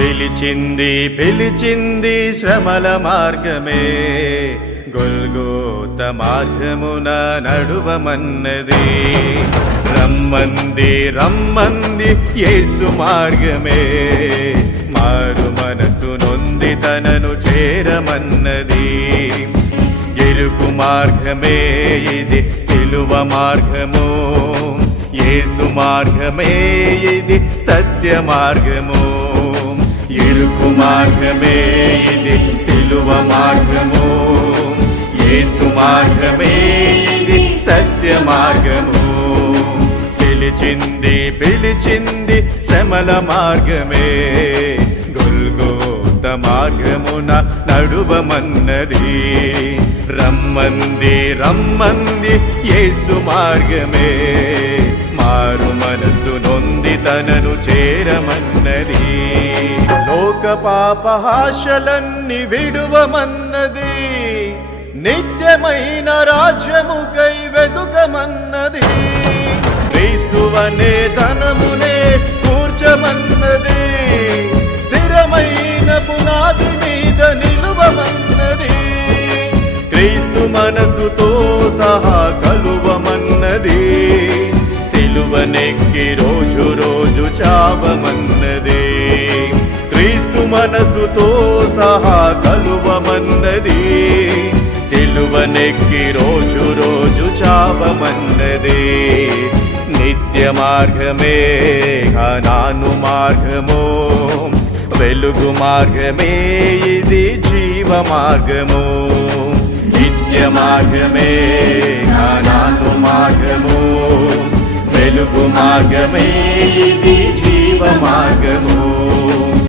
పిలిచింది పిలిచింది శ్రమల మార్గమే, గొల్గోత మార్గమున నడువమన్నది. రమ్మంది రమ్మంది యేసు మార్గమే, మారు మనసు నొంది తనను చేరమన్నది. గెలుపు మార్గమే ఇది సిలువ మార్గము, యేసు మార్గమే ఇది సత్య మార్గము. ఇరుకు మార్గమే ఇది సిలువ మార్గము, యేసు మార్గమే ఇది సత్య మార్గము. పిలిచింది పిలిచింది శ్రమల మార్గమే, గొల్గోత మార్గమున నడువమన్నది. రమ్మంది రమ్మంది యేసు మార్గమే, మారు మనసు నొంది తనను చేరమన్నది. లోక పాపహాశలన్నీ విడువమన్నది, నిత్యమైన రాజ్యముకై వెదుకమన్నది. క్రీస్తువనే ధనమునే కూర్చమన్నది, స్థిరమైన పునాది మీద నిలువమన్నది. క్రీస్తు మనసుతో సహా కలువమన్నది, సిలువనెక్కి రోజు రోజు చావమన్నది. క్రీస్తు మనసుతో సహా కలువమన్నది, సిలువనెక్కి రోజు రోజు చావమన్నది. నిత్య మార్గమే నాను మార్గము, వెలుగు మార్గమే ఇది జీవ మార్గము. నిత్య మార్గమే నాను మార్గము, వెలుగు మార్గమే ఇది జీవ మార్గము.